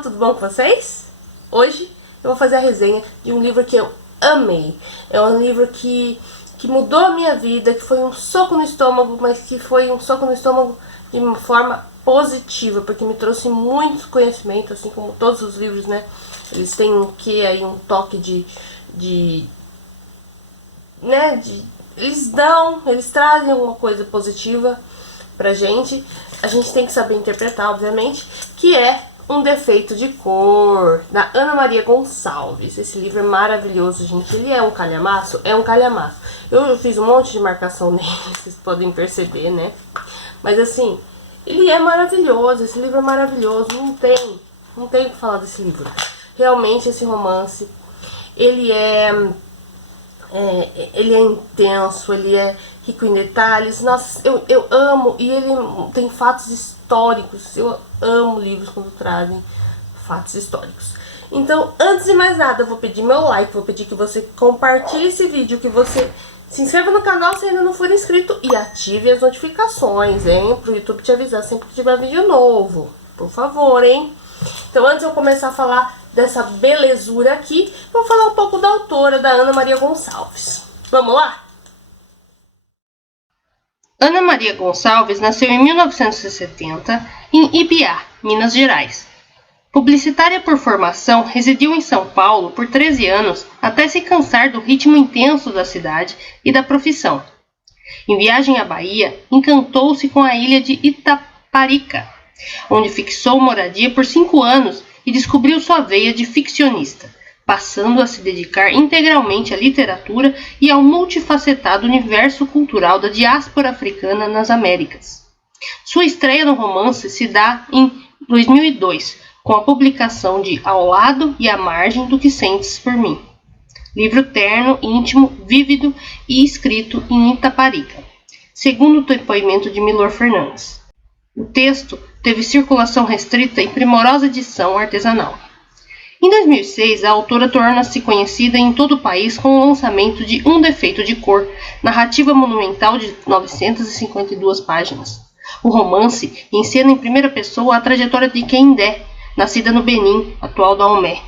pessoal, tudo bom com vocês? Hoje eu vou fazer a resenha de um livro que eu amei. É um livro que mudou a minha vida, que foi um soco no estômago, mas que foi um soco no estômago de uma forma positiva, porque me trouxe muito conhecimento, assim como todos os livros, né? Eles têm um quê aí, um toque eles trazem alguma coisa positiva pra gente. A gente tem que saber interpretar, obviamente, que é Um Defeito de Cor, da Ana Maria Gonçalves. Esse livro é maravilhoso, gente. Ele é um calhamaço? É um calhamaço. Eu fiz um monte de marcação nele, vocês podem perceber, né? Mas assim, ele é maravilhoso, esse livro é maravilhoso. Não tem o que falar desse livro. Realmente, esse romance, ele é intenso, ele é rico em detalhes. Nossa, eu amo, e ele tem fatos históricos. Eu amo livros quando trazem fatos históricos. Então, antes de mais nada, eu vou pedir meu like, vou pedir que você compartilhe esse vídeo, que você se inscreva no canal se ainda não for inscrito e ative as notificações, hein? Pro YouTube te avisar sempre que tiver vídeo novo. Por favor, hein? Então, antes de eu começar a falar dessa belezura aqui, vou falar um pouco da autora, da Ana Maria Gonçalves. Vamos lá? Ana Maria Gonçalves nasceu em 1970 em Ibiá, Minas Gerais. Publicitária por formação, residiu em São Paulo por 13 anos até se cansar do ritmo intenso da cidade e da profissão. Em viagem à Bahia, encantou-se com a ilha de Itaparica, onde fixou moradia por 5 anos e descobriu sua veia de ficcionista, passando a se dedicar integralmente à literatura e ao multifacetado universo cultural da diáspora africana nas Américas. Sua estreia no romance se dá em 2002, com a publicação de Ao Lado e à Margem do que Sentes por Mim. Livro terno, íntimo, vívido e escrito em Itaparica, segundo o depoimento de Milor Fernandes. O texto teve circulação restrita e primorosa edição artesanal. Em 2006, a autora torna-se conhecida em todo o país com o lançamento de Um Defeito de Cor, narrativa monumental de 952 páginas. O romance encena em primeira pessoa a trajetória de Kendé, nascida no Benin, atual Dahomey,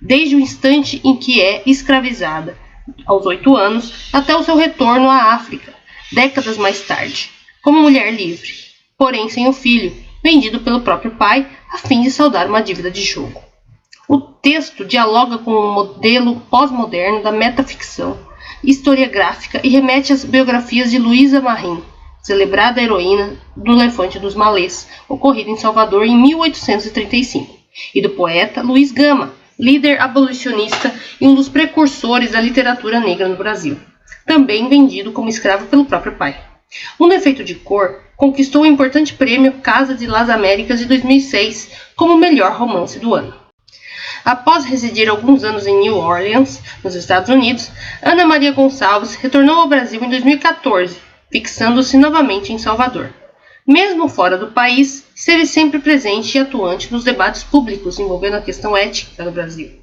desde o instante em que é escravizada, aos 8 anos, até o seu retorno à África, décadas mais tarde, como mulher livre, porém sem o filho, vendido pelo próprio pai a fim de saldar uma dívida de jogo. O texto dialoga com o modelo pós-moderno da metaficção historiográfica e remete às biografias de Luísa Marim, celebrada heroína do Levante dos Malês, ocorrido em Salvador em 1835, e do poeta Luiz Gama, líder abolicionista e um dos precursores da literatura negra no Brasil, também vendido como escravo pelo próprio pai. Um Defeito de Cor conquistou o importante prêmio Casa de las Américas de 2006 como o melhor romance do ano. Após residir alguns anos em New Orleans, nos Estados Unidos, Ana Maria Gonçalves retornou ao Brasil em 2014, fixando-se novamente em Salvador. Mesmo fora do país, esteve sempre presente e atuante nos debates públicos envolvendo a questão étnica no Brasil.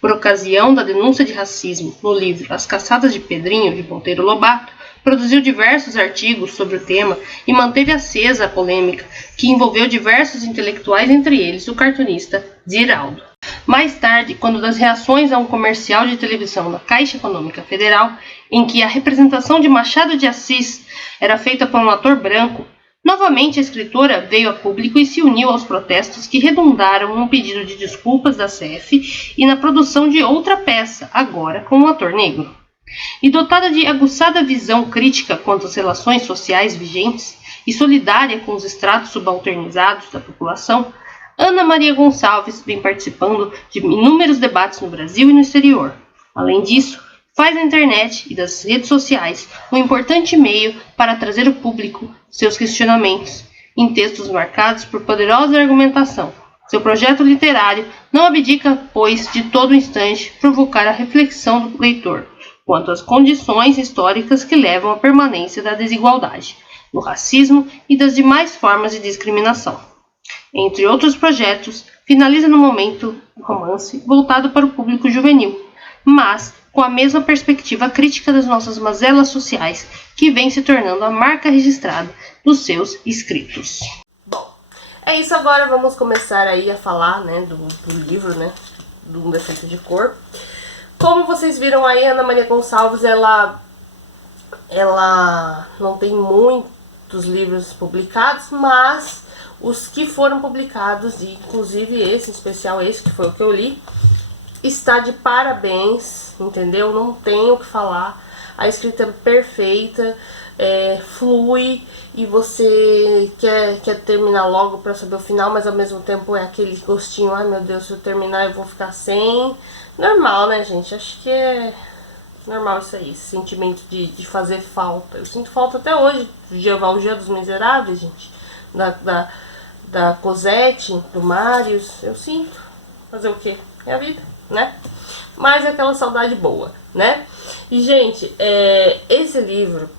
Por ocasião da denúncia de racismo no livro As Caçadas de Pedrinho, de Monteiro Lobato, produziu diversos artigos sobre o tema e manteve acesa a polêmica, que envolveu diversos intelectuais, entre eles o cartunista Ziraldo. Mais tarde, quando das reações a um comercial de televisão da Caixa Econômica Federal, em que a representação de Machado de Assis era feita por um ator branco, novamente a escritora veio a público e se uniu aos protestos que redundaram num pedido de desculpas da CEF e na produção de outra peça, agora com um ator negro. E dotada de aguçada visão crítica quanto às relações sociais vigentes e solidária com os estratos subalternizados da população, Ana Maria Gonçalves vem participando de inúmeros debates no Brasil e no exterior. Além disso, faz da internet e das redes sociais um importante meio para trazer ao público seus questionamentos, em textos marcados por poderosa argumentação. Seu projeto literário não abdica, pois, de todo instante provocar a reflexão do leitor quanto às condições históricas que levam à permanência da desigualdade, do racismo e das demais formas de discriminação. Entre outros projetos, finaliza no momento o romance voltado para o público juvenil, mas com a mesma perspectiva crítica das nossas mazelas sociais, que vem se tornando a marca registrada dos seus escritos. Bom, É isso, agora vamos começar aí a falar, né, do livro, né, do Um Defeito de Cor. Como vocês viram aí, Ana Maria Gonçalves, ela não tem muitos livros publicados, mas os que foram publicados, e inclusive esse, em especial esse, que foi o que eu li, está de parabéns, entendeu? Não tenho o que falar. A escrita é perfeita, flui, e você quer terminar logo para saber o final, mas ao mesmo tempo é aquele gostinho, ai meu Deus, se eu terminar eu vou ficar sem. Normal, né, gente? Acho que é normal isso aí, esse sentimento de fazer falta. Eu sinto falta até hoje, de Djeval, O Dia dos Miseráveis, gente, da Cosette, do Marius, eu sinto. Fazer o quê? É a vida, né? Mas é aquela saudade boa, né? E, gente, esse livro,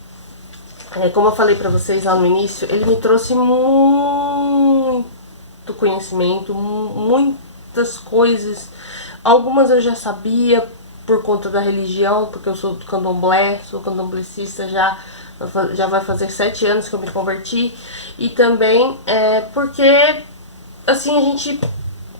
como eu falei pra vocês lá no início, ele me trouxe muito conhecimento, muitas coisas. Algumas eu já sabia por conta da religião, porque eu sou do candomblé, sou candomblecista já vai fazer 7 anos que eu me converti. E também porque, assim, a gente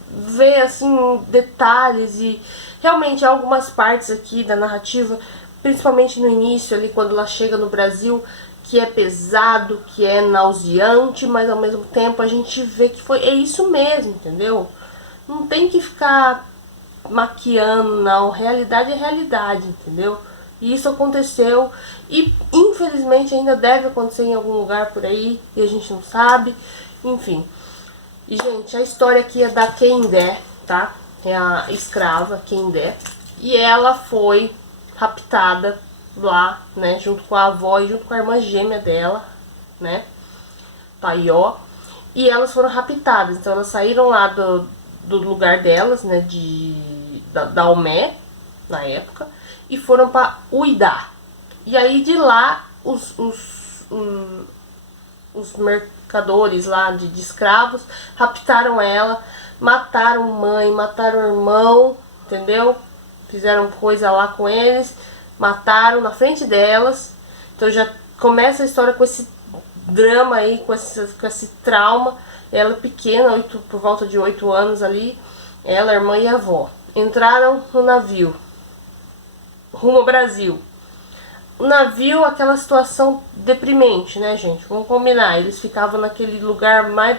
vê, assim, detalhes e realmente algumas partes aqui da narrativa, principalmente no início ali, quando ela chega no Brasil, que é pesado, que é nauseante, mas ao mesmo tempo a gente vê que é isso mesmo, entendeu? Não tem que ficar maquiando, não. Realidade é realidade, entendeu? E isso aconteceu e infelizmente ainda deve acontecer em algum lugar por aí e a gente não sabe, enfim. E, gente, a história aqui é da Kendé, tá? É a escrava Kendé. E ela foi raptada lá, né? Junto com a avó e junto com a irmã gêmea dela, né? Taió. E elas foram raptadas. Então elas saíram lá do lugar delas, né? Da Almé, na época. E foram para Uidá. E aí de lá os mercadores lá de escravos raptaram ela, mataram mãe, mataram irmão, entendeu? Fizeram coisa lá com eles, mataram na frente delas. Então já começa a história com esse drama aí, com esse trauma. Ela pequena, por volta de 8 anos ali, ela, a irmã e a avó, entraram no navio rumo ao Brasil. O navio, aquela situação deprimente, né, gente? Vamos combinar. Eles ficavam naquele lugar mais,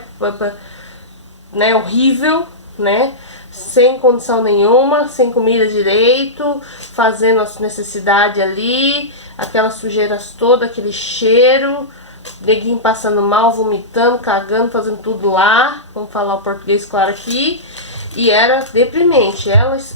né, horrível, né? Sem condição nenhuma, sem comida direito, fazendo as necessidades ali, aquelas sujeiras todas, aquele cheiro, neguinho passando mal, vomitando, cagando, fazendo tudo lá. Vamos falar o português claro aqui. E era deprimente.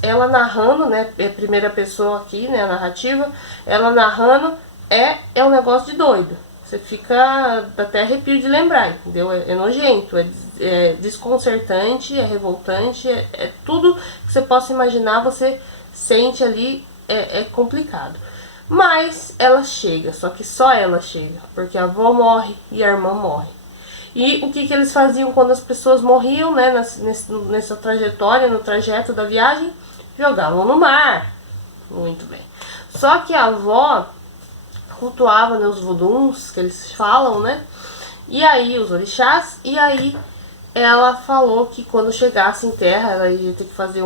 Ela narrando, né, é a primeira pessoa aqui, né, a narrativa, ela narrando é um negócio de doido. Você fica até arrepio de lembrar, entendeu? É nojento, é desconcertante, é revoltante, é tudo que você possa imaginar, você sente ali, é complicado. Mas ela chega, só que só ela chega, porque a avó morre e a irmã morre. E o que eles faziam quando as pessoas morriam, né, nessa trajetória, no trajeto da viagem? Jogavam no mar. Muito bem. Só que a avó cultuava, né, os voduns, que eles falam, né? E aí, os orixás, e aí ela falou que quando chegasse em terra, ela ia ter que fazer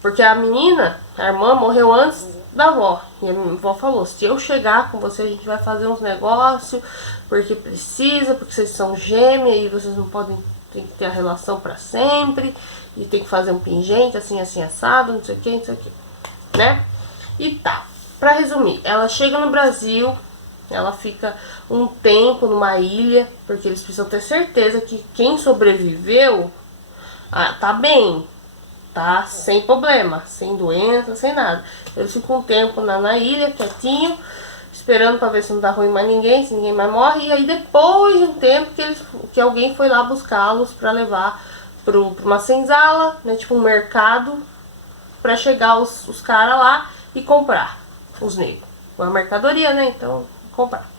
porque a menina, a irmã, morreu antes da avó. E a avó falou, se eu chegar com você, a gente vai fazer uns negócios, porque precisa, porque vocês são gêmeas e vocês não podem, tem que ter a relação pra sempre, e tem que fazer um pingente, assim, assim, assado, não sei o que, não sei o que, né? E tá, pra resumir, ela chega no Brasil, ela fica um tempo numa ilha, porque eles precisam ter certeza que quem sobreviveu tá bem, tá sem problema, sem doença, sem nada. Eles ficam um tempo na ilha, quietinho, esperando pra ver se não dá ruim mais ninguém, se ninguém mais morre. E aí depois de um tempo que alguém foi lá buscá-los pra levar pra uma senzala, né, tipo um mercado, pra chegar os caras lá e comprar os negros. Uma mercadoria, né, então comprar.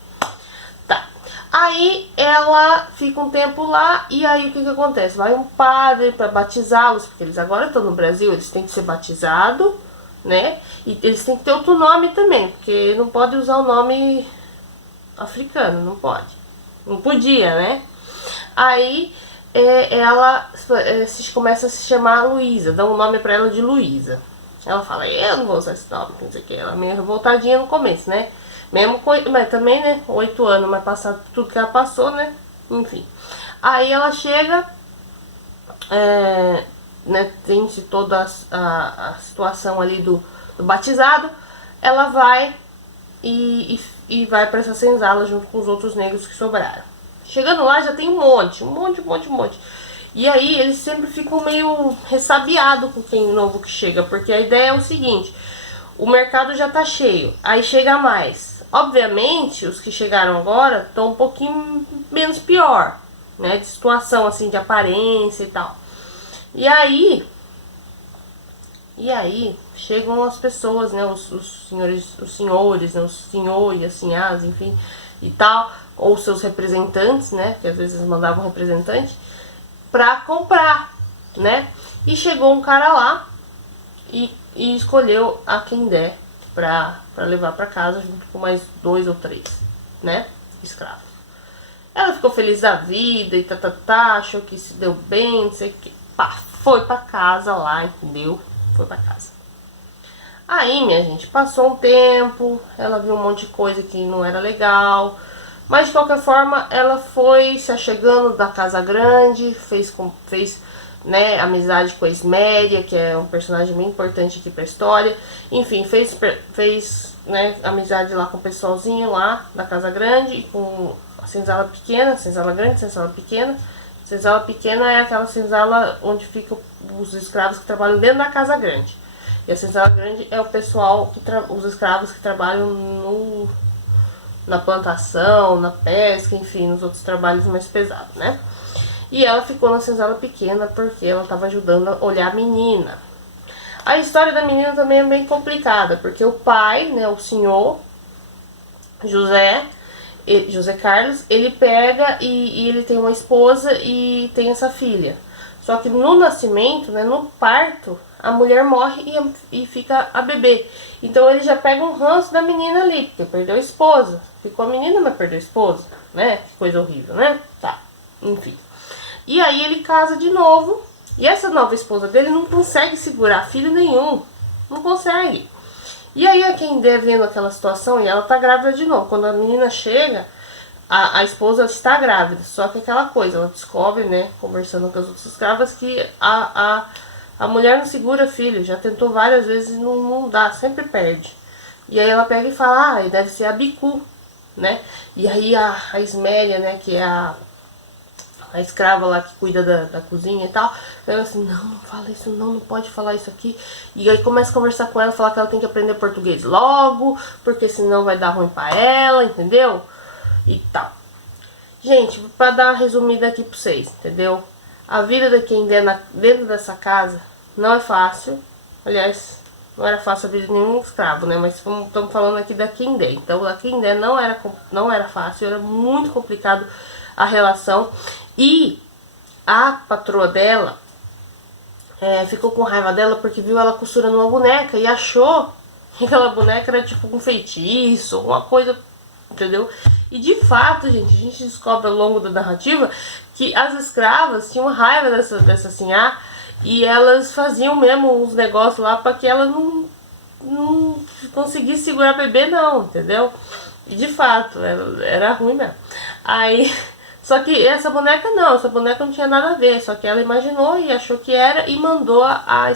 Tá. Aí ela fica um tempo lá e aí o que acontece? Vai um padre para batizá-los, porque eles agora estão no Brasil, eles têm que ser batizados, né? E eles têm que ter outro nome também, porque não pode usar o nome africano, não pode. Não podia, né? Aí ela começa a se chamar Luísa, dá um nome pra ela de Luísa. Ela fala, eu não vou usar esse nome, não sei o que. Ela é meio revoltadinha no começo, né? Mesmo com, mas também, né, 8 anos, mas passado tudo que ela passou, né? Enfim. Aí ela chega, né, tem-se toda a situação ali do batizado. Ela vai e vai pra essa senzala junto com os outros negros que sobraram. Chegando lá já tem um monte. E aí eles sempre ficam meio ressabiados com quem novo que chega, porque a ideia é o seguinte, o mercado já tá cheio, aí chega mais. Obviamente, os que chegaram agora estão um pouquinho menos pior, né, de situação assim, de aparência e tal. E aí chegam as pessoas, né, os senhores, né, os senhores, assim, enfim, e tal, ou seus representantes, né, que às vezes mandavam representante, pra comprar, né? E chegou um cara lá e escolheu a quem der pra levar pra casa junto com mais 2 ou 3, né, escravos. Ela ficou feliz da vida e achou que se deu bem, não sei o que. Pá, foi pra casa lá, entendeu? Foi pra casa. Aí, minha gente, passou um tempo, ela viu um monte de coisa que não era legal, mas de qualquer forma ela foi se achegando da casa grande, fez né, amizade com a Esméria, que é um personagem bem importante aqui pra história. Enfim, fez né, amizade lá com o pessoalzinho lá da casa grande e com a senzala pequena, senzala grande, senzala pequena. Senzala pequena é aquela senzala onde ficam os escravos que trabalham dentro da casa grande. E a senzala grande é o pessoal, os escravos que trabalham na plantação, na pesca, enfim, nos outros trabalhos mais pesados, né? E ela ficou na senzala pequena porque ela estava ajudando a olhar a menina. A história da menina também é bem complicada, porque o pai, né, o senhor José Carlos, ele pega e ele tem uma esposa e tem essa filha. Só que no nascimento, né, no parto, a mulher morre e fica a bebê. Então ele já pega um ranço da menina ali, porque perdeu a esposa. Ficou a menina, mas perdeu a esposa, né? Que coisa horrível, né? Tá, enfim. E aí ele casa de novo, e essa nova esposa dele não consegue segurar filho nenhum. Não consegue. E aí a Kendé vendo aquela situação, e ela tá grávida de novo. Quando a menina chega, a esposa está grávida. Só que aquela coisa, ela descobre, né, conversando com as outras escravas, que a mulher não segura filho. Já tentou várias vezes e não dá, sempre perde. E aí ela pega e fala, deve ser a Bicu, né? E aí a Esméria, né, que é a escrava lá que cuida da cozinha e tal, ela assim, não fala isso não pode falar isso aqui. E aí começa a conversar com ela, falar que ela tem que aprender português logo, porque senão vai dar ruim pra ela, entendeu? E tal. Gente, pra dar uma resumida aqui pra vocês, entendeu? A vida de quem dentro dessa casa não é fácil. Aliás, não era fácil a vida de nenhum escravo, né? Mas estamos falando aqui da Kendé. Então a Kendé não era fácil, era muito complicado a relação. E a patroa dela ficou com raiva dela porque viu ela costurando uma boneca e achou que aquela boneca era tipo um feitiço, uma coisa, entendeu? E de fato, gente, a gente descobre ao longo da narrativa que as escravas tinham raiva dessa sinhá e elas faziam mesmo uns negócios lá para que ela não conseguisse segurar bebê não, entendeu? E de fato, era ruim mesmo. Aí... Só que essa boneca não tinha nada a ver, só que ela imaginou e achou que era e mandou a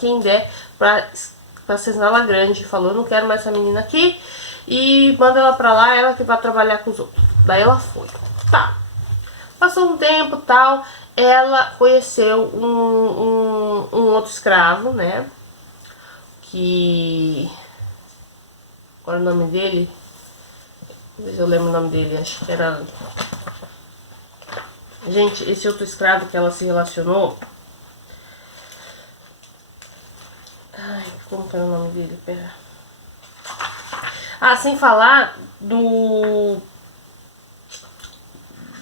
Kendé pra senzala grande, falou, não quero mais essa menina aqui e manda ela pra lá, ela que vai trabalhar com os outros. Daí ela foi. Tá. Passou um tempo tal, ela conheceu um outro escravo, né, que... Qual é o nome dele? Deixa eu lembro o nome dele, acho que era... Gente, esse outro escravo que ela se relacionou... Ai, como que era o nome dele? Pera. Sem falar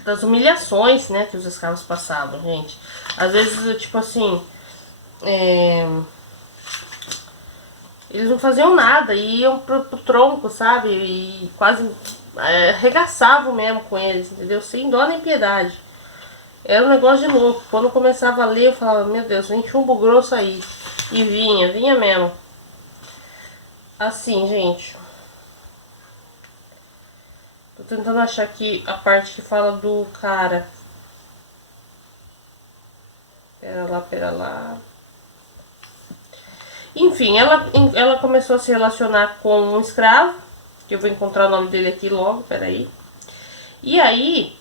das humilhações, né, que os escravos passavam, gente. Às vezes, tipo assim... Eles não faziam nada, iam pro tronco, sabe? E quase arregaçavam mesmo com eles, entendeu? Sem dó nem piedade. Era um negócio de louco. Quando eu começava a ler, eu falava, meu Deus, vem chumbo grosso aí. E vinha mesmo. Assim, gente. Tô tentando achar aqui a parte que fala do cara. Pera lá. Enfim, ela começou a se relacionar com um escravo. Que eu vou encontrar o nome dele aqui logo, peraí. E aí,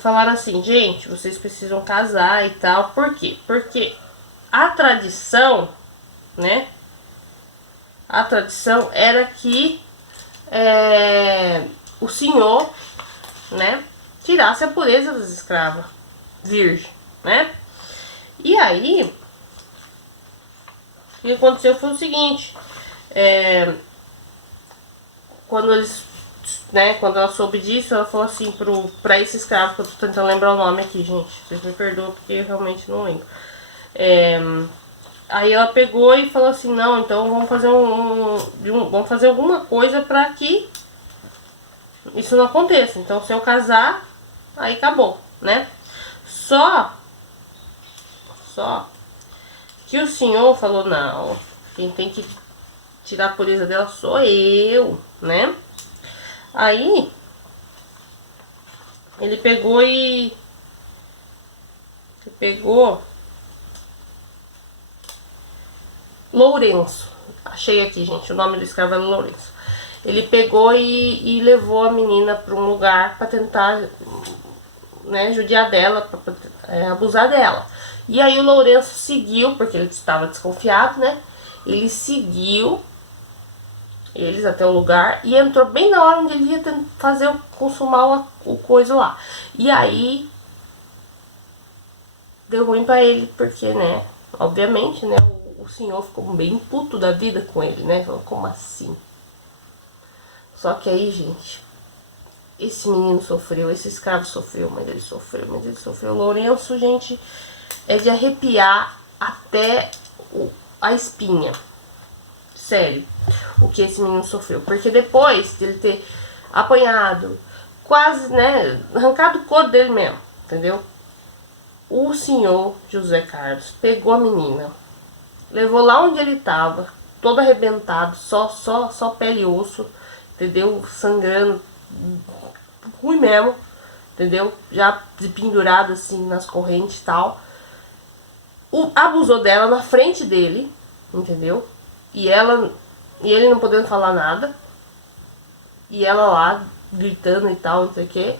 falaram assim, gente, vocês precisam casar e tal. Por quê? Porque a tradição, né? A tradição era que o senhor, né, tirasse a pureza das escravas virgem, né? E aí, o que aconteceu foi o seguinte, quando eles, né, quando ela soube disso, ela falou assim pra esse escravo, que eu tô tentando lembrar o nome aqui, gente, vocês me perdoam porque eu realmente não lembro. Aí ela pegou e falou assim, não, então vamos fazer vamos fazer alguma coisa pra que isso não aconteça. Então se eu casar, aí acabou, né? Só que o senhor falou, não, quem tem que tirar a pureza dela sou eu, né? Aí ele pegou Lourenço. Achei aqui, gente, o nome do escravo é Lourenço. Ele pegou e levou a menina para um lugar para tentar, né, judiar dela, pra abusar dela. E aí o Lourenço seguiu, porque ele estava desconfiado, né? Ele seguiu eles até o lugar e entrou bem na hora onde ele ia fazer consumar o coisa lá. E aí deu ruim pra ele, porque, né, obviamente, né, o senhor ficou bem puto da vida com ele, né? Falou, como assim? Só que aí, gente, esse menino sofreu, esse escravo sofreu, mas ele sofreu. O Lourenço, gente, é de arrepiar até a espinha. Sério, o que esse menino sofreu. Porque depois de ele ter apanhado, quase, né, arrancado o couro dele mesmo, entendeu? O senhor José Carlos pegou a menina, levou lá onde ele tava, todo arrebentado, só pele e osso, entendeu? Sangrando, ruim mesmo, entendeu? Já pendurado assim nas correntes e tal. Abusou dela na frente dele, entendeu? E ele não podendo falar nada. E ela lá gritando e tal, não sei o que.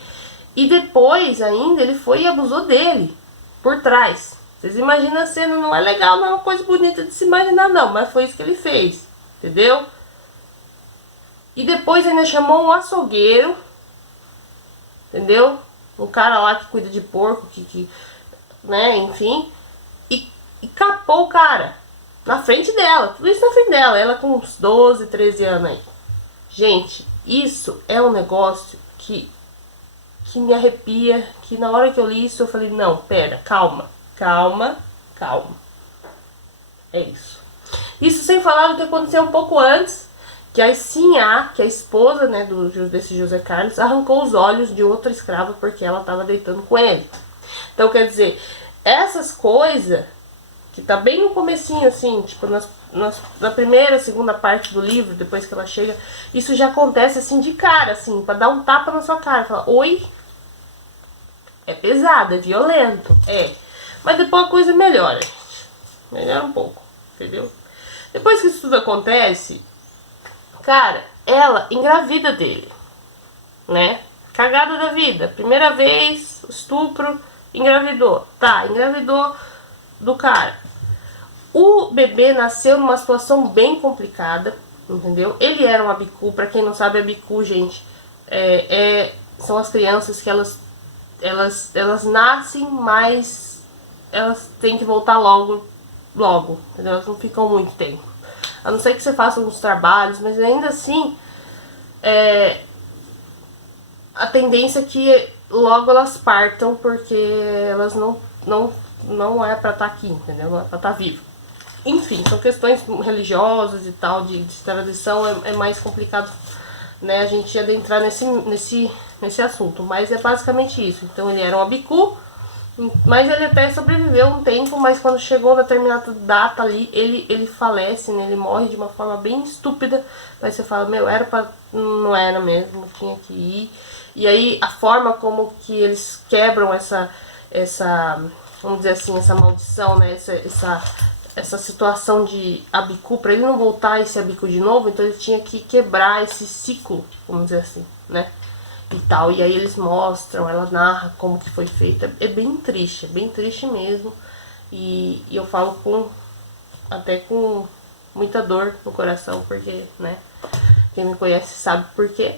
E depois ainda ele foi e abusou dele por trás. Vocês imaginam a cena, não é legal, não é uma coisa bonita de se imaginar não, mas foi isso que ele fez, entendeu? E depois ainda chamou um açougueiro, entendeu? Um cara lá que cuida de porco, né, enfim, e capou o cara na frente dela, tudo isso na frente dela, ela com uns 12, 13 anos aí. Gente, isso é um negócio que me arrepia, que na hora que eu li isso eu falei, não, pera, calma. É isso. Isso sem falar do que aconteceu um pouco antes, que a Sinhá, que é a esposa, né, desse José Carlos, arrancou os olhos de outra escrava porque ela estava deitando com ele. Então, quer dizer, essas coisas, que tá bem no comecinho, assim, tipo, na primeira, segunda parte do livro, depois que ela chega, isso já acontece, assim, de cara, assim, pra dar um tapa na sua cara, falar, oi, é pesado, é violento, mas depois a coisa melhora, gente, melhora um pouco, entendeu? Depois que isso tudo acontece, cara, ela engravida dele, né, cagada da vida, primeira vez, estupro, engravidou, engravidou do cara. O bebê nasceu numa situação bem complicada, entendeu? Ele era um abicu, pra quem não sabe, abicu, gente, são as crianças que elas nascem, mas elas têm que voltar logo, entendeu? Elas não ficam muito tempo. A não ser que você faça uns trabalhos, mas ainda assim, a tendência é que logo elas partam, porque elas não é pra estar aqui, entendeu? Não é pra estar vivo. Enfim, são questões religiosas e tal, de tradição, é mais complicado, né, a gente adentrar esse assunto, mas é basicamente isso. Então ele era um abicu, mas ele até sobreviveu um tempo, mas quando chegou na determinada data ali, ele falece, né? Ele morre de uma forma bem estúpida. Aí você fala, meu, era pra... não era mesmo, tinha que ir. E aí a forma como que eles quebram essa vamos dizer assim, essa maldição, né? Essa situação de abicu, pra ele não voltar a esse abicu de novo, então ele tinha que quebrar esse ciclo, vamos dizer assim, né? E tal, e aí eles mostram, ela narra como que foi feita, é bem triste mesmo, e eu falo até com muita dor no coração, porque, né, quem me conhece sabe por quê.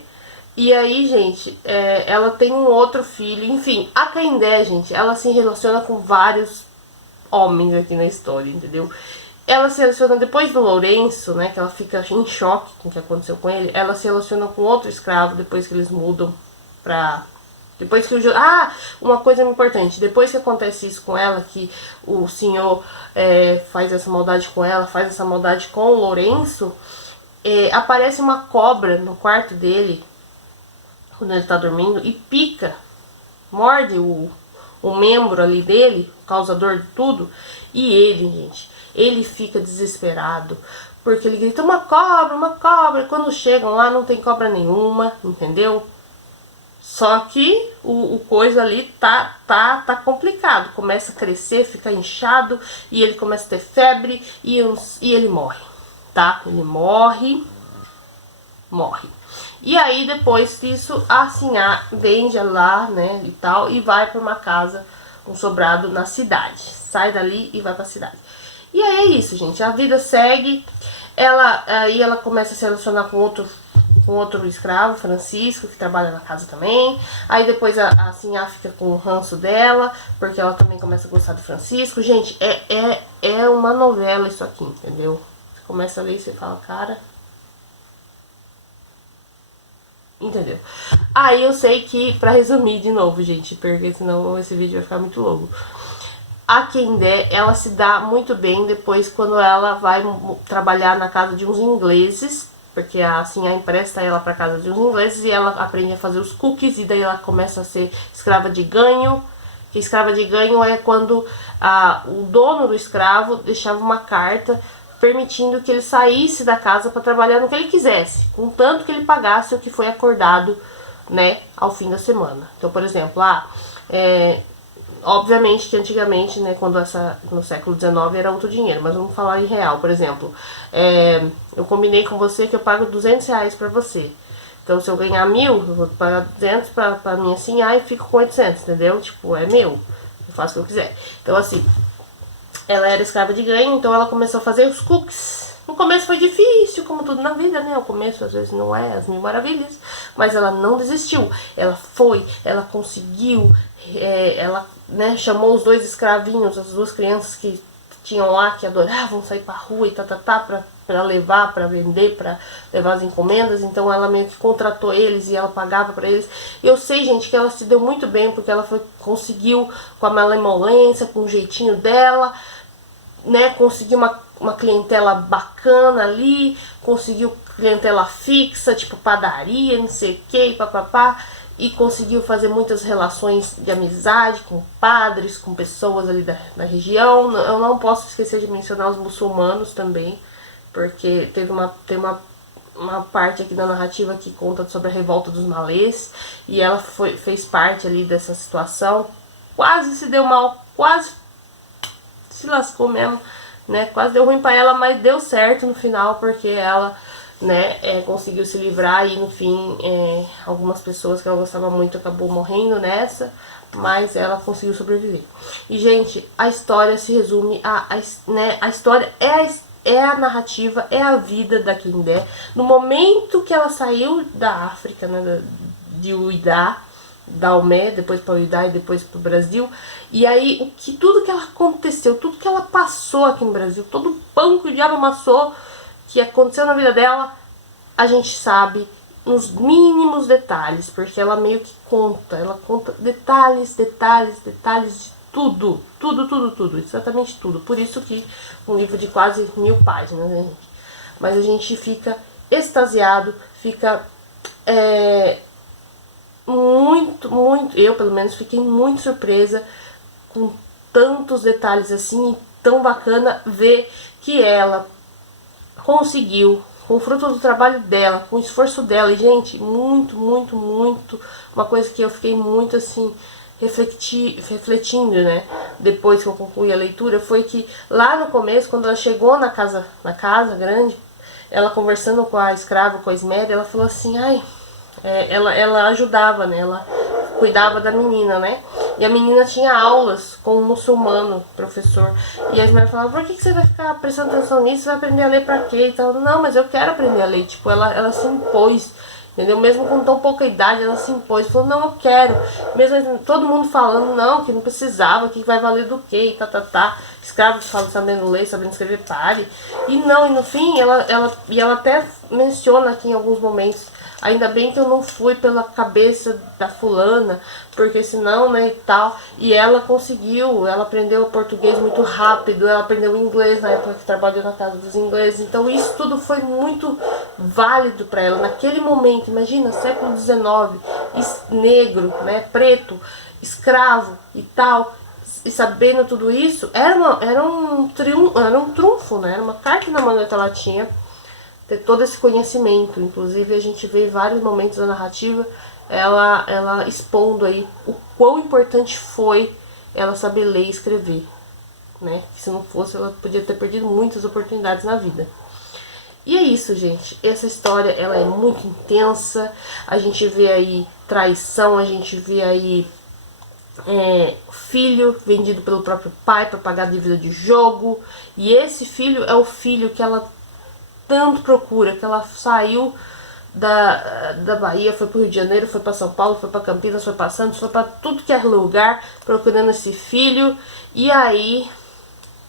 E aí, gente, ela tem um outro filho, enfim, a Canindé, gente, ela se relaciona com vários homens aqui na história, entendeu? Ela se relaciona depois do Lourenço, né, que ela fica em choque com o que aconteceu com ele, ela se relaciona com outro escravo depois que eles mudam pra... Depois que o... Ah, uma coisa importante, depois que acontece isso com ela, que o senhor faz essa maldade com ela, faz essa maldade com o Lourenço, aparece uma cobra no quarto dele, quando ele tá dormindo, e pica, morde o membro ali dele, causador de tudo, e ele, gente, ele fica desesperado, porque ele grita, uma cobra, e quando chegam lá não tem cobra nenhuma, entendeu? Só que o coisa ali tá complicado, começa a crescer, fica inchado, e ele começa a ter febre, e ele morre, tá? Ele morre. E aí, depois disso, a Sinhá vende lá, né, e tal, e vai pra uma casa, um sobrado na cidade. Sai dali e vai pra cidade. E aí é isso, gente, a vida segue. Aí ela começa a se relacionar com outro escravo, Francisco, que trabalha na casa também. Aí depois a Sinhá fica com o ranço dela, porque ela também começa a gostar do Francisco. Gente, é uma novela isso aqui, entendeu? Você começa a ler e você fala, cara... Entendeu? Aí eu sei que, pra resumir de novo, gente, porque senão esse vídeo vai ficar muito longo. A Canindé, ela se dá muito bem depois quando ela vai trabalhar na casa de uns ingleses, porque assim a empresta ela pra casa de uns ingleses e ela aprende a fazer os cookies e daí ela começa a ser escrava de ganho. Que escrava de ganho é quando o dono do escravo deixava uma carta permitindo que ele saísse da casa para trabalhar no que ele quisesse, contanto que ele pagasse o que foi acordado, né, ao fim da semana. Então, por exemplo, obviamente que antigamente, né, no século XIX era outro dinheiro, mas vamos falar em real, por exemplo, eu combinei com você que eu pago R$200 para você. Então, se eu ganhar 1.000, eu vou pagar 200 pra minha Sinhá e fico com 800, entendeu? Tipo, é meu, eu faço o que eu quiser. Então, assim, ela era escrava de ganho, então ela começou a fazer os cookies. No começo foi difícil, como tudo na vida, né? O começo às vezes não é as mil maravilhas, mas ela não desistiu. Ela conseguiu, ela, né, chamou os dois escravinhos, as duas crianças que tinham lá, que adoravam sair pra rua e pra levar, pra vender, pra levar as encomendas. Então ela meio que contratou eles e ela pagava pra eles. Eu sei, gente, que ela se deu muito bem, porque ela conseguiu, com a malemolência, com o jeitinho dela, né, conseguiu uma clientela bacana ali, conseguiu clientela fixa, tipo padaria, não sei o que, papapá, e conseguiu fazer muitas relações de amizade com padres, com pessoas ali da região. Eu não posso esquecer de mencionar os muçulmanos também, porque tem uma parte aqui da narrativa que conta sobre a revolta dos malês, e ela fez parte ali dessa situação, quase se deu mal, quase se lascou mesmo, né, quase deu ruim pra ela, mas deu certo no final, porque ela, né, conseguiu se livrar e no fim, algumas pessoas que ela gostava muito acabou morrendo nessa, mas ela conseguiu sobreviver. E, gente, a história se resume né, a história é a narrativa, é a vida da Canindé. No momento que ela saiu da África, né, de Uidá, da Omé, depois para Uidá e depois para o Brasil, e aí tudo que ela aconteceu, tudo que ela passou aqui no Brasil, todo o pão que o diabo amassou, que aconteceu na vida dela, a gente sabe nos mínimos detalhes, porque ela meio que ela conta detalhes de tudo, exatamente tudo. Por isso que um livro de quase 1000 páginas, né, gente? Mas a gente fica extasiado, fica muito, eu pelo menos fiquei muito surpresa com tantos detalhes assim, tão bacana ver que ela conseguiu, com o fruto do trabalho dela, com o esforço dela, e gente, muito, uma coisa que eu fiquei muito assim, refletindo, né, depois que eu concluí a leitura, foi que lá no começo, quando ela chegou na casa grande, ela conversando com a escrava, com a Esméria, ela falou assim, ai, ela ajudava, né, ela cuidava da menina, né, e a menina tinha aulas com um muçulmano, professor. E a Esmeralda falava, por que você vai ficar prestando atenção nisso? Você vai aprender a ler pra quê? E tal. Não, mas eu quero aprender a ler. Tipo, ela se impôs, entendeu? Mesmo com tão pouca idade, ela se impôs. Falou, não, eu quero. Mesmo todo mundo falando, não, que não precisava, que vai valer do quê? E tá. Escravos falam sabendo ler, sabendo escrever, pare. E não, e no fim, ela até menciona aqui em alguns momentos, ainda bem que eu não fui pela cabeça da fulana, porque senão, né, e tal. E ela conseguiu, ela aprendeu português muito rápido, ela aprendeu inglês na época que trabalhou na casa dos ingleses. Então isso tudo foi muito válido para ela naquele momento. Imagina, século XIX, negro, né, preto, escravo e tal. E sabendo tudo isso, era um trunfo, né? Era uma carta na manga que ela tinha, ter todo esse conhecimento. Inclusive a gente vê em vários momentos da narrativa ela expondo aí o quão importante foi ela saber ler e escrever, né? Se não fosse, ela podia ter perdido muitas oportunidades na vida. E é isso, gente. Essa história, ela é muito intensa. A gente vê aí traição, a gente vê aí filho vendido pelo próprio pai para pagar a dívida de jogo. E esse filho é o filho que ela tanto procura, que ela saiu da Bahia, foi pro Rio de Janeiro, foi para São Paulo, foi para Campinas, foi para Santos, foi para tudo que é lugar procurando esse filho. E aí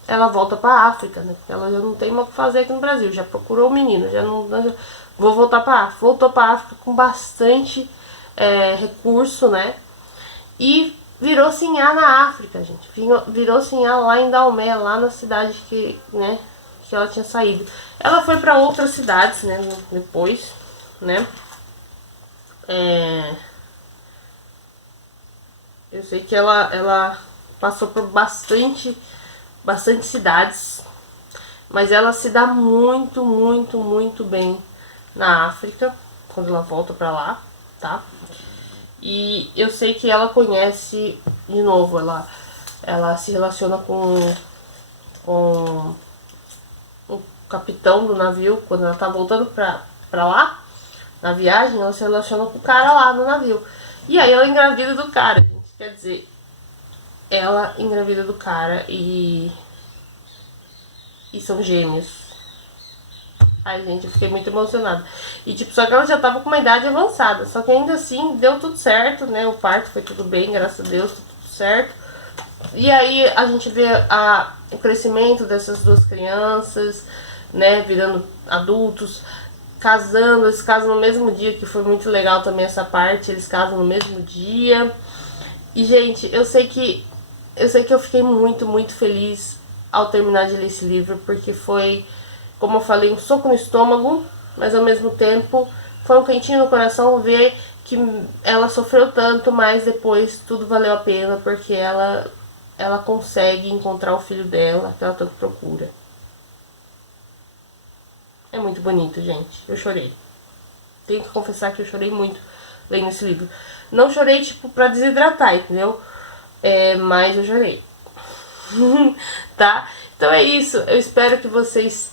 ela volta para África, né? Porque ela já não tem mais o que fazer aqui no Brasil, já procurou o menino, já não, vou voltar para África. Voltou para África com bastante recurso, né? E virou sinhá na África, gente. Virou sinhá lá em Daomé, lá na cidade que, né, que ela tinha saído. Ela foi para outras cidades, né, depois, né. Eu sei que ela passou por bastante cidades, mas ela se dá muito bem na África quando ela volta para lá, tá? E eu sei que ela conhece, de novo, ela se relaciona com o capitão do navio. Quando ela tá voltando pra lá, na viagem, ela se relaciona com o cara lá no navio. E aí ela engravida do cara, gente. Quer dizer, ela engravida do cara e são gêmeos. Ai, gente, eu fiquei muito emocionada. E tipo, só que ela já tava com uma idade avançada. Só que ainda assim, deu tudo certo, né? O parto foi tudo bem, graças a Deus, tudo certo. E aí a gente vê o crescimento dessas duas crianças, né? Virando adultos, casando. Eles casam no mesmo dia, que foi muito legal também essa parte. Eles casam no mesmo dia. E, gente, eu sei que eu fiquei muito feliz ao terminar de ler esse livro, porque foi, como eu falei, um soco no estômago, mas ao mesmo tempo foi um quentinho no coração ver que ela sofreu tanto, mas depois tudo valeu a pena, porque ela consegue encontrar o filho dela, que ela tanto procura. É muito bonito, gente. Eu chorei. Tenho que confessar que eu chorei muito lendo esse livro. Não chorei, tipo, pra desidratar, entendeu? Mas eu chorei. Tá? Então é isso. Eu espero que vocês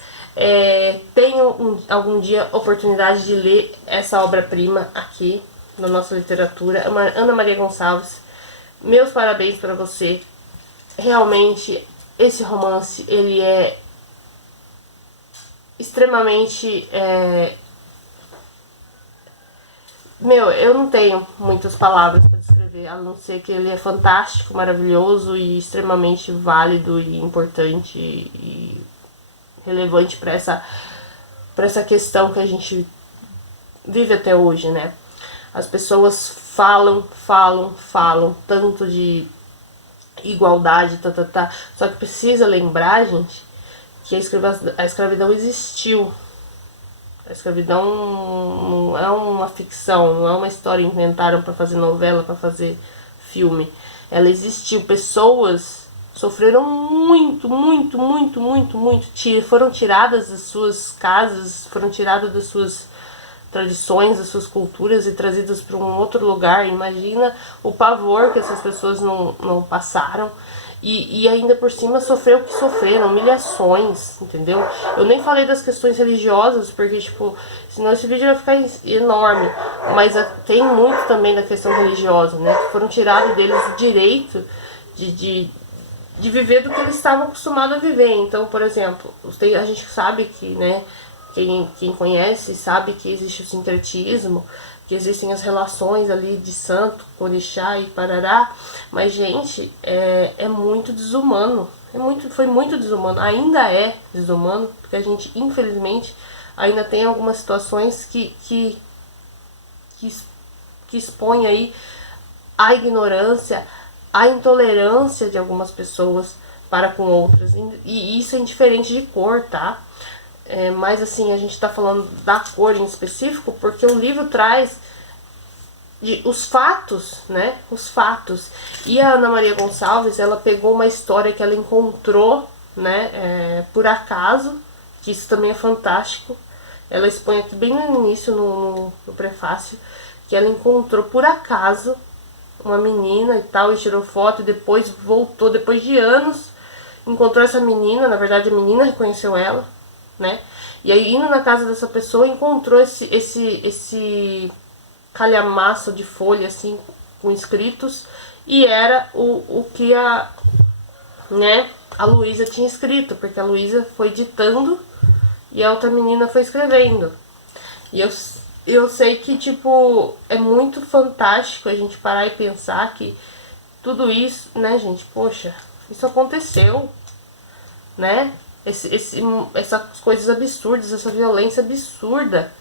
tenham algum dia oportunidade de ler essa obra-prima aqui na nossa literatura. Ana Maria Gonçalves, meus parabéns para você. Realmente, esse romance, ele é extremamente... eu não tenho muitas palavras para descrever, a não ser que ele é fantástico, maravilhoso e extremamente válido e importante e relevante para essa questão que a gente vive até hoje, né? As pessoas falam tanto de igualdade, só que precisa lembrar, gente, que a escravidão existiu. A escravidão não é uma ficção, não é uma história que inventaram para fazer novela, para fazer filme. Ela existiu, pessoas sofreram muito, muito, muito, muito, muito. Foram tiradas das suas casas, foram tiradas das suas tradições, das suas culturas e trazidas para um outro lugar. Imagina o pavor que essas pessoas não passaram. E ainda por cima sofreu o que sofreram, humilhações, entendeu? Eu nem falei das questões religiosas, porque, tipo, senão esse vídeo vai ficar enorme. Mas tem muito também da questão religiosa, né? Que foram tirados deles o direito de viver do que eles estavam acostumados a viver. Então, por exemplo, a gente sabe que, né, quem conhece sabe que existe o sincretismo, que existem as relações ali de santo, orixá e parará, mas, gente, é muito desumano, foi muito desumano, ainda é desumano, porque a gente, infelizmente, ainda tem algumas situações que expõe aí a ignorância, a intolerância de algumas pessoas para com outras, e isso é indiferente de cor, tá? Mas assim, a gente tá falando da cor em específico porque o livro traz os fatos, né? Os fatos. E a Ana Maria Gonçalves, ela pegou uma história que ela encontrou, né? Por acaso, que isso também é fantástico. Ela expõe aqui bem no início, no prefácio, que ela encontrou por acaso uma menina e tal, e tirou foto, e depois voltou, depois de anos, encontrou essa menina. Na verdade, a menina reconheceu ela, né? E aí, indo na casa dessa pessoa, encontrou esse calhamaço de folha, assim, com escritos, e era o que a Luísa tinha escrito, porque a Luísa foi ditando e a outra menina foi escrevendo. E eu sei que, tipo, é muito fantástico a gente parar e pensar que tudo isso, né, gente, poxa, isso aconteceu, né? Essas coisas absurdas, essa violência absurda.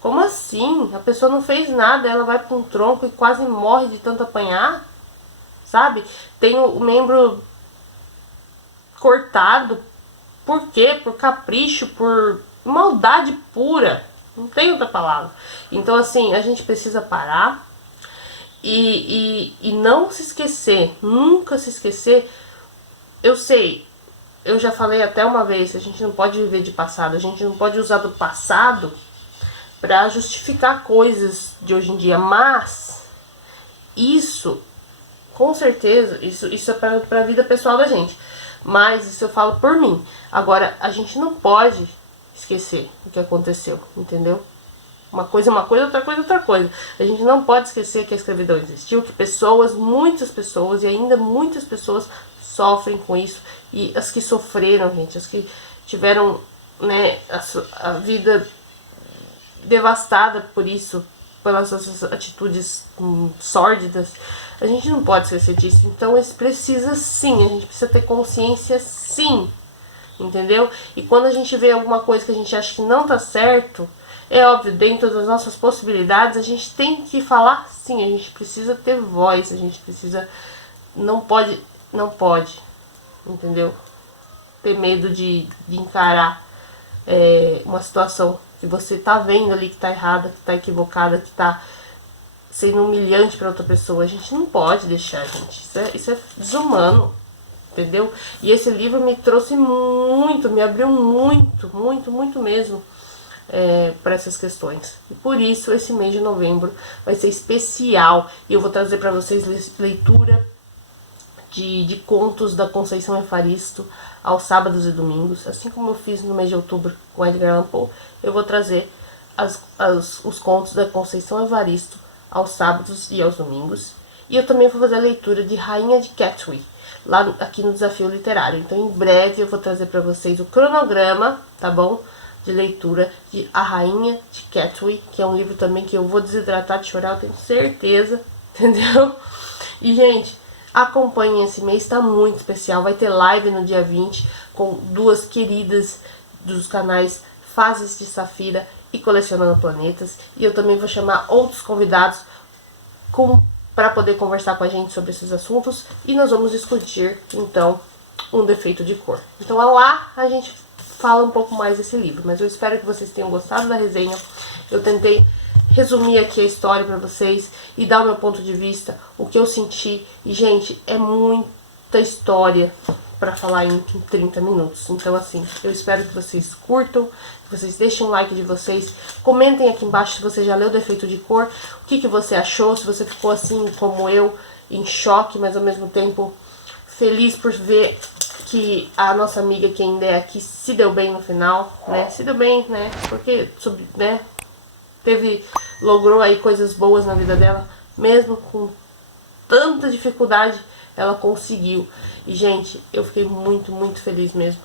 Como assim? A pessoa não fez nada, ela vai para um tronco e quase morre de tanto apanhar, sabe? Tem o membro cortado. Por quê? Por capricho, por maldade pura. Não tem outra palavra. Então, assim, a gente precisa parar e não se esquecer, nunca se esquecer. Eu sei, eu já falei até uma vez, a gente não pode viver de passado, a gente não pode usar do passado para justificar coisas de hoje em dia, mas isso, com certeza, isso é para a vida pessoal da gente, mas isso eu falo por mim. Agora, a gente não pode esquecer o que aconteceu, entendeu? Uma coisa é uma coisa, outra coisa é outra coisa. A gente não pode esquecer que a escravidão existiu, que pessoas, muitas pessoas e ainda muitas pessoas sofrem com isso. E as que sofreram, gente, as que tiveram, né, a vida devastada por isso, pelas suas atitudes sórdidas, a gente não pode esquecer disso. Então precisa sim, a gente precisa ter consciência sim, entendeu? E quando a gente vê alguma coisa que a gente acha que não tá certo, é óbvio, dentro das nossas possibilidades, a gente tem que falar sim, a gente precisa ter voz, a gente precisa, não pode, entendeu? Ter medo de encarar uma situação que você tá vendo ali que tá errada, que tá equivocada, que tá sendo humilhante para outra pessoa. A gente não pode deixar, gente. Isso é desumano, entendeu? E esse livro me trouxe muito, me abriu muito, muito, muito mesmo para essas questões. E por isso esse mês de novembro vai ser especial e eu vou trazer para vocês leitura de contos da Conceição Evaristo aos sábados e domingos, assim como eu fiz no mês de outubro com Edgar Allan Poe. Eu vou trazer os contos da Conceição Evaristo aos sábados e aos domingos. E eu também vou fazer a leitura de Rainha de Catwe, lá aqui no Desafio Literário. Então em breve eu vou trazer para vocês o cronograma, tá bom? De leitura de A Rainha de Catwe, que é um livro também que eu vou desidratar de chorar, eu tenho certeza, entendeu? E, gente, acompanhem esse mês, tá muito especial. Vai ter live no dia 20 com duas queridas dos canais Fases de Safira e Colecionando Planetas. E eu também vou chamar outros convidados para poder conversar com a gente sobre esses assuntos. E nós vamos discutir, então, um defeito de cor. Então, lá a gente fala um pouco mais desse livro. Mas eu espero que vocês tenham gostado da resenha. Eu tentei resumir aqui a história pra vocês e dar o meu ponto de vista, o que eu senti. E, gente, é muita história pra falar em 30 minutos. Então, assim, eu espero que vocês curtam, que vocês deixem um like de vocês, comentem aqui embaixo se você já leu Defeito de Cor, o que você achou, se você ficou assim como eu, em choque, mas ao mesmo tempo feliz por ver que a nossa amiga que ainda é aqui se deu bem no final, né? Se deu bem, né? Porque, né? Logrou aí coisas boas na vida dela, mesmo com tanta dificuldade, ela conseguiu. E, gente, eu fiquei muito, muito feliz mesmo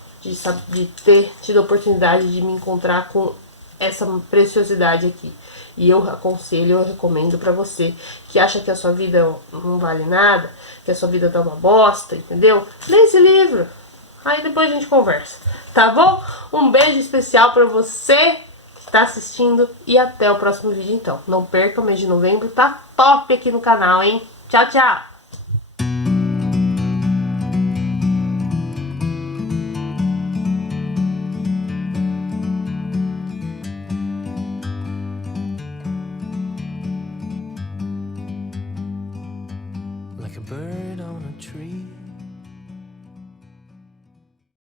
de ter tido a oportunidade de me encontrar com essa preciosidade aqui. E eu aconselho, eu recomendo pra você que acha que a sua vida não vale nada, que a sua vida tá uma bosta, entendeu? Lê esse livro. Aí depois a gente conversa, tá bom? Um beijo especial pra você que tá assistindo e até o próximo vídeo então. Não perca, o mês de novembro tá top aqui no canal, hein? Tchau, tchau! Like a bird on a tree.